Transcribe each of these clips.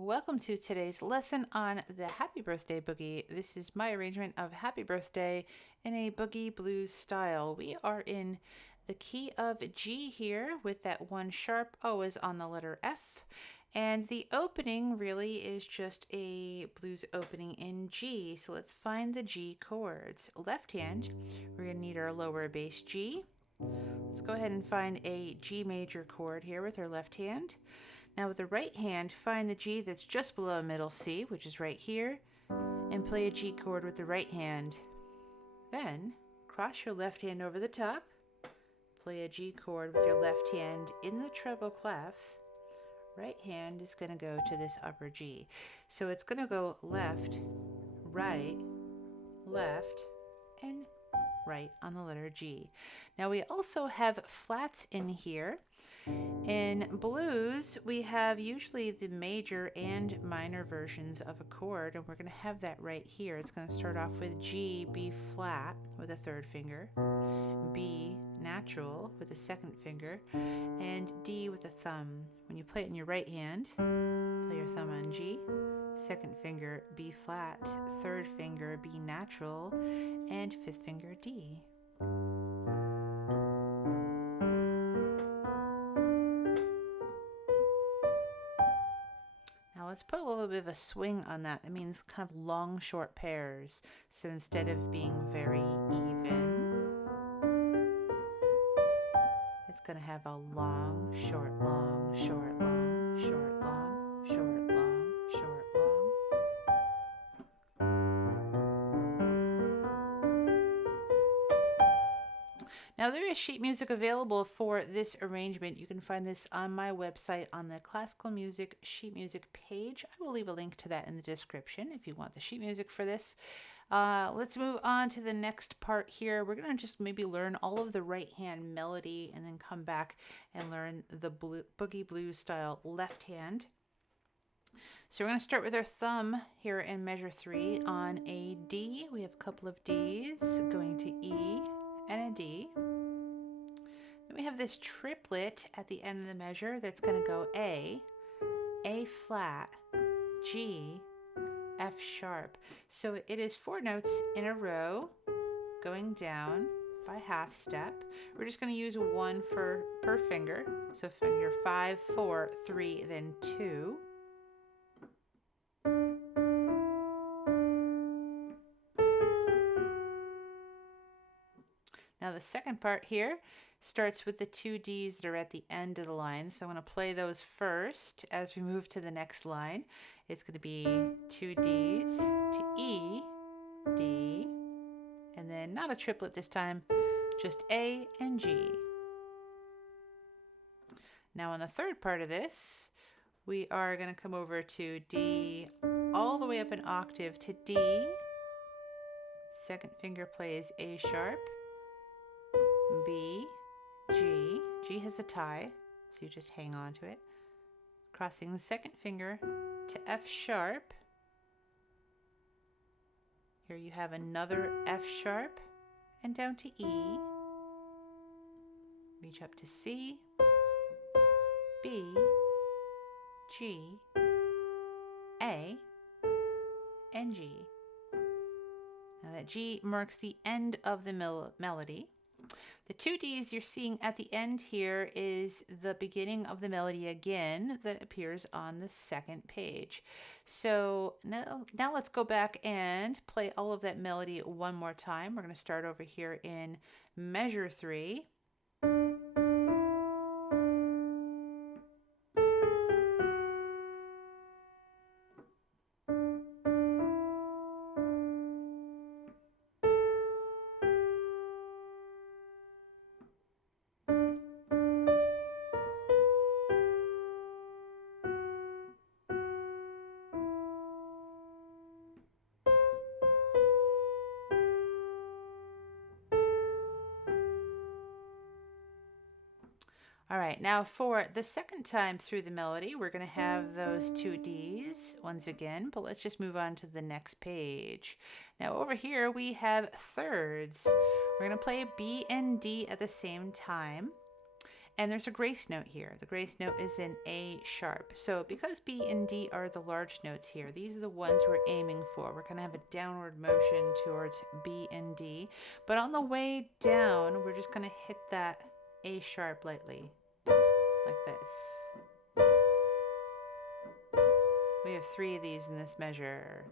Welcome to today's lesson on the Happy Birthday Boogie. This is my arrangement of Happy Birthday in a boogie blues style. We are in the key of G here with that one sharp O is on the letter F. And the opening really is just a blues opening in G. So let's find the G chords. Left hand, we're going to need our lower bass G. Let's go ahead and find a G major chord here with our left hand. Now with the right hand, find the G that's just below middle C, which is right here, and play a G chord with the right hand. Then cross your left hand over the top, play a G chord with your left hand in the treble clef. Right hand is going to go to this upper G. So it's going to go left, right, left, and right on the letter G. Now we also have flats in here. In blues, we have usually the major and minor versions of a chord, and we're going to have that right here. It's going to start off with G, B flat with a third finger, B natural with a second finger, and D with a thumb. When you play it in your right hand, play your thumb on G, second finger B flat, third finger B natural, and fifth finger D. Let's put a little bit of a swing on that. That means kind of long, short pairs. So instead of being very even, it's going to have a long, short, long, short, long, short, long, short, long, short, long. Now there is sheet music available for this arrangement. You can find this on my website on the classical music sheet music page. I will leave a link to that in the description if you want the sheet music for this. Let's move on to the next part here. We're going to just maybe learn all of the right hand melody and then come back and learn the boogie blues style left hand. So we're going to start with our thumb here in measure 3 on a D. We have a couple of Ds going to E and a D. Then we have this triplet at the end of the measure that's going to go A flat, G, F sharp. So it is 4 notes in a row going down by half step. We're just going to use one per finger. So finger 5, 4, 3, then 2. Now the second part here starts with the 2 Ds that are at the end of the line. So I'm going to play those first as we move to the next line. It's going to be 2 Ds to E, D, and then not a triplet this time, just A and G. Now on the third part of this, we are going to come over to D all the way up an octave to D. Second finger plays A sharp, B, G. G has a tie, so you just hang on to it. Crossing the second finger to F sharp. Here you have another F sharp and down to E. Reach up to C, B, G, A, and G. Now that G marks the end of the melody. The 2 Ds you're seeing at the end here is the beginning of the melody again that appears on the second page. So now let's go back and play all of that melody one more time. We're going to start over here in measure 3. All right, now for the second time through the melody, we're going to have those 2 Ds once again, but let's just move on to the next page. Now over here we have thirds. We're going to play B and D at the same time. And there's a grace note here. The grace note is in A sharp. So because B and D are the large notes here, these are the ones we're aiming for. We're going to have a downward motion towards B and D. But on the way down, we're just going to hit that A sharp lightly, like this. We have 3 of these in this measure.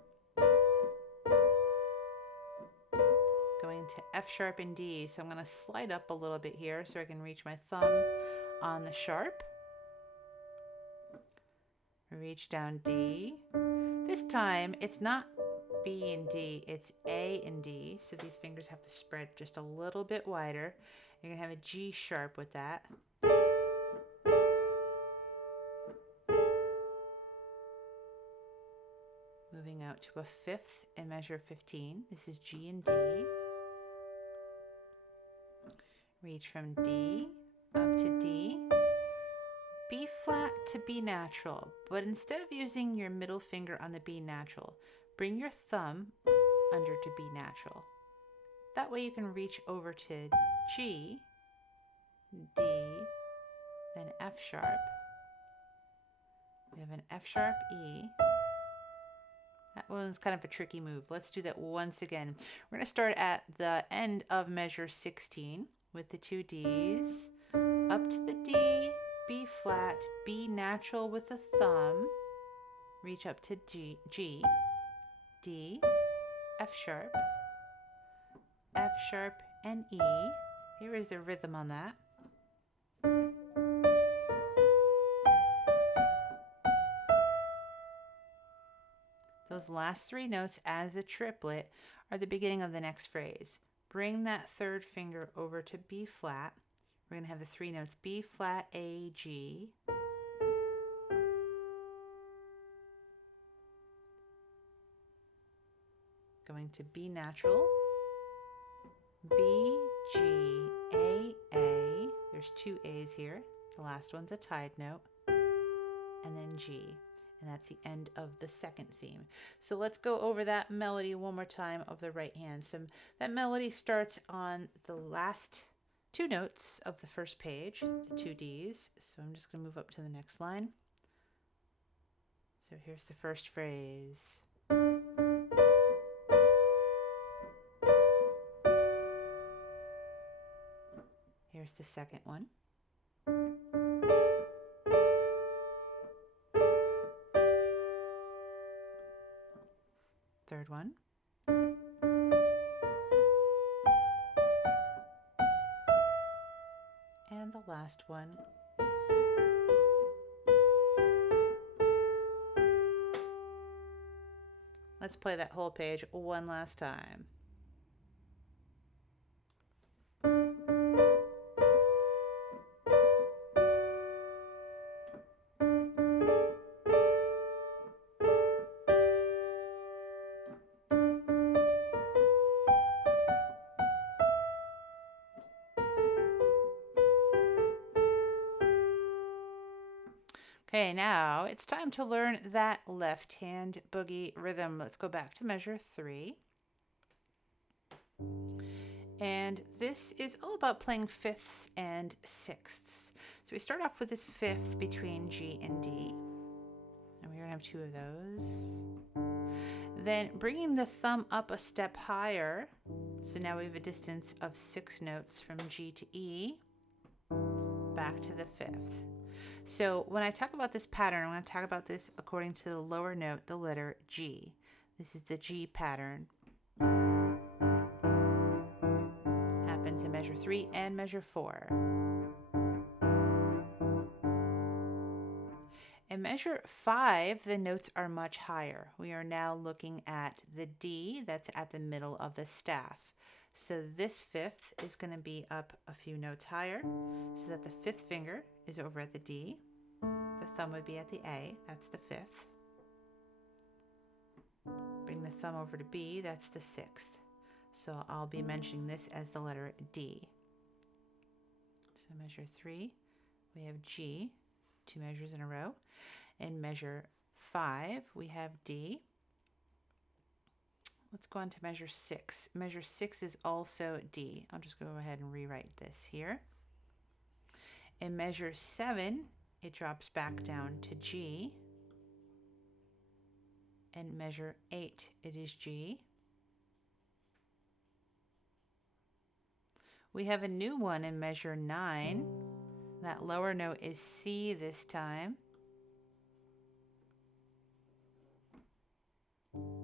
Going to F sharp and D. So I'm going to slide up a little bit here so I can reach my thumb on the sharp. Reach down D. This time it's not B and D, it's A and D. So these fingers have to spread just a little bit wider. You're going to have a G sharp with that. Moving out to a 5th in measure 15. This is G and D. Reach from D up to D. B flat to B natural, but instead of using your middle finger on the B natural, bring your thumb under to B natural. That way you can reach over to G, D, then F sharp. We have an F sharp, E. That one's kind of a tricky move. Let's do that once again. We're going to start at the end of measure 16 with the 2 Ds, up to the D, B flat, B natural with the thumb, reach up to G, D, F sharp, and E. Here is the rhythm on that. Those last 3 notes as a triplet are the beginning of the next phrase. Bring that 3rd finger over to B flat. We're going to have the 3 notes B flat, A, G. Going to B natural, B, G, A, A. There's 2 A's here. The last one's a tied note. And then G. And that's the end of the 2nd theme. So let's go over that melody one more time of the right hand. So that melody starts on the last 2 notes of the first page, the 2 Ds. So I'm just going to move up to the next line. So here's the first phrase. Here's the second one. Third one. And the last one. Let's play that whole page one last time. Okay, now it's time to learn that left hand boogie rhythm. Let's go back to measure 3. And this is all about playing 5ths and 6ths. So we start off with this 5th between G and D. And we're going to have 2 of those. Then bringing the thumb up a step higher. So now we have a distance of 6 notes from G to E. Back to the 5th. So when I talk about this pattern, I'm going to talk about this according to the lower note, the letter G. This is the G pattern. Happens in measure 3 and measure 4. In measure 5, the notes are much higher. We are now looking at the D that's at the middle of the staff. So this 5th is going to be up a few notes higher, so that the 5th finger is over at the D. The thumb would be at the A, that's the 5th. Bring the thumb over to B, that's the 6th. So I'll be mentioning this as the letter D. So measure 3, we have G, 2 measures in a row. In measure 5, we have D. Let's go on to measure 6. Measure 6 is also D. I'll just go ahead and rewrite this here. In measure 7, it drops back down to G. In measure 8, it is G. We have a new one in measure 9. That lower note is C this time.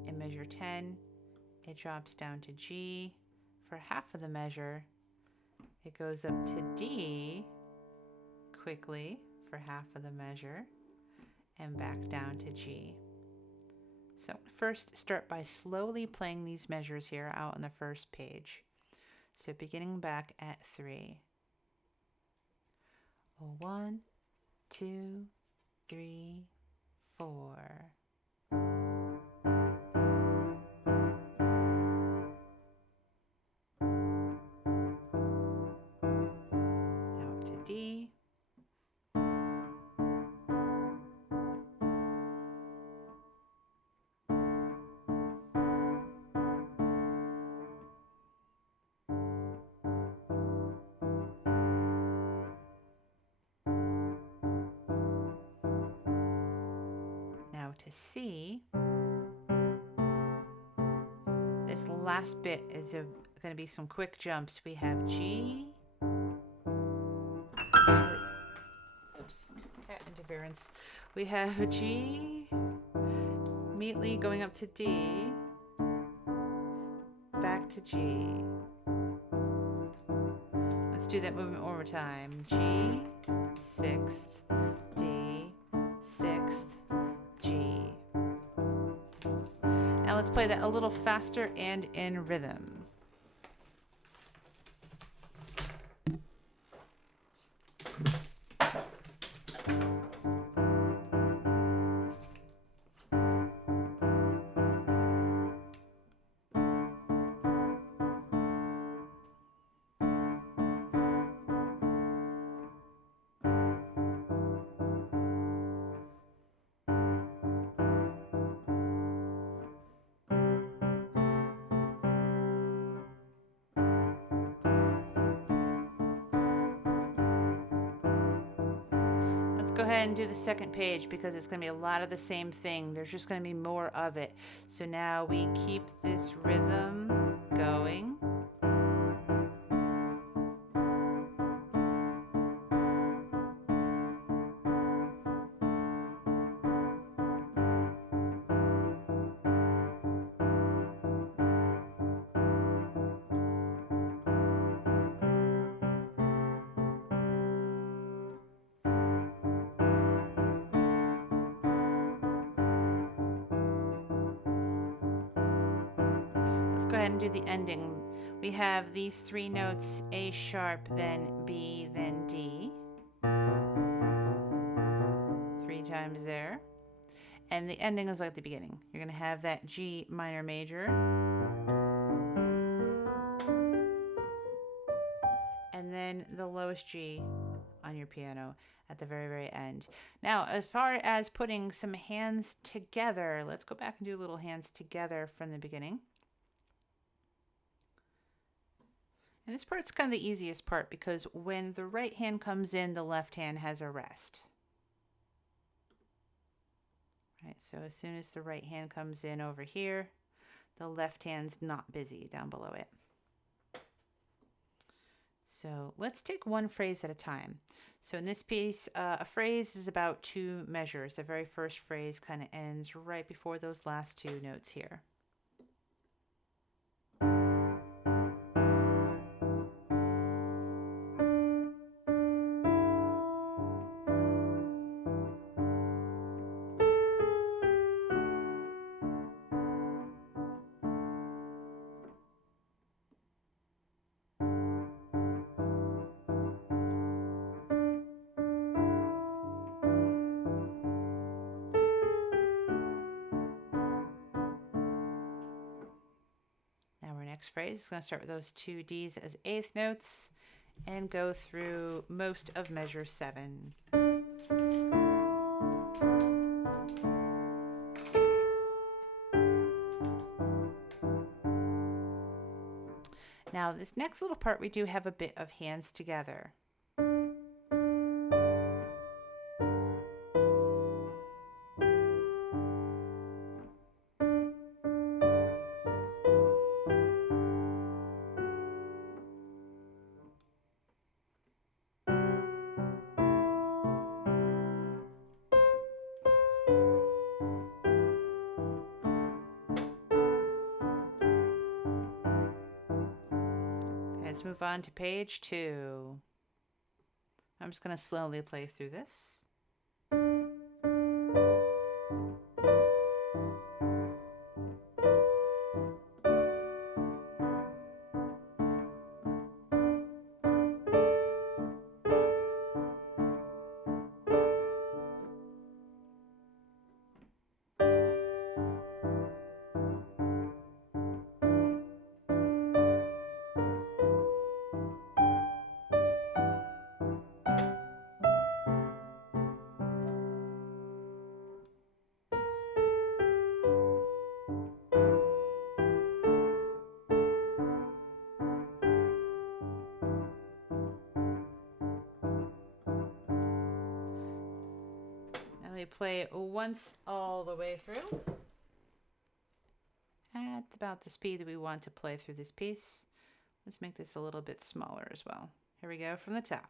In measure 10, it drops down to G for half of the measure. It goes up to D quickly for half of the measure and back down to G. So first start by slowly playing these measures here out on the first page. So beginning back at 3. 1, 2, 3, 4. D. Now to C. This last bit is going to be some quick jumps. We have G. Oops, cat interference. We have a G, immediately going up to D, back to G. Let's do that movement one more time. G, 6th, D, 6th, G. Now let's play that a little faster and in rhythm. Go ahead and do the second page because it's going to be a lot of the same thing. There's just going to be more of it. So now we keep this rhythm going. Go ahead and do the ending. We have these 3 notes, A sharp, then B, then D. 3 times there. And the ending is like the beginning. You're going to have that G minor major. And then the lowest G on your piano at the very, very end. Now, as far as putting some hands together, let's go back and do a little hands together from the beginning. And this part's kind of the easiest part because when the right hand comes in, the left hand has a rest. Right, so as soon as the right hand comes in over here, the left hand's not busy down below it. So let's take one phrase at a time. So in this piece, a phrase is about 2 measures. The very first phrase kind of ends right before those last 2 notes here. Next phrase is going to start with those 2 D's as 8th notes and go through most of measure 7. Now this next little part we do have a bit of hands together. Let's move on to page 2. I'm just going to slowly play through this. We play once all the way through at about the speed that we want to play through this piece. Let's make this a little bit smaller as well. Here we go from the top.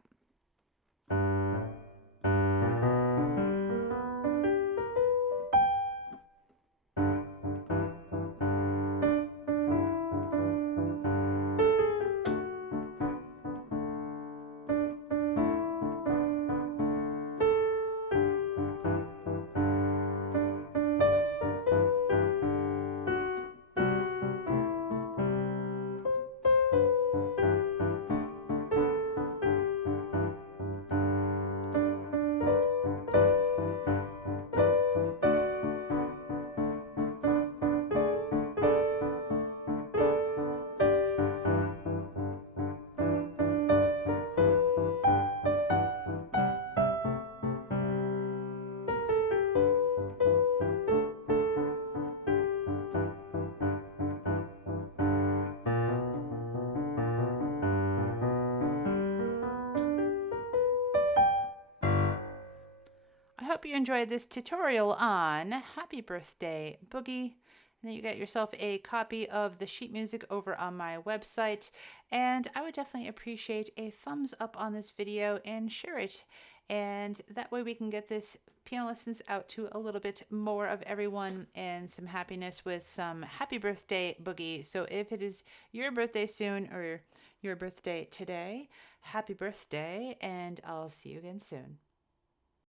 I hope you enjoyed this tutorial on Happy Birthday Boogie. And then you get yourself a copy of the sheet music over on my website. And I would definitely appreciate a thumbs up on this video and share it. And that way we can get this piano lessons out to a little bit more of everyone and some happiness with some Happy Birthday Boogie. So if it is your birthday soon or your birthday today, happy birthday, and I'll see you again soon.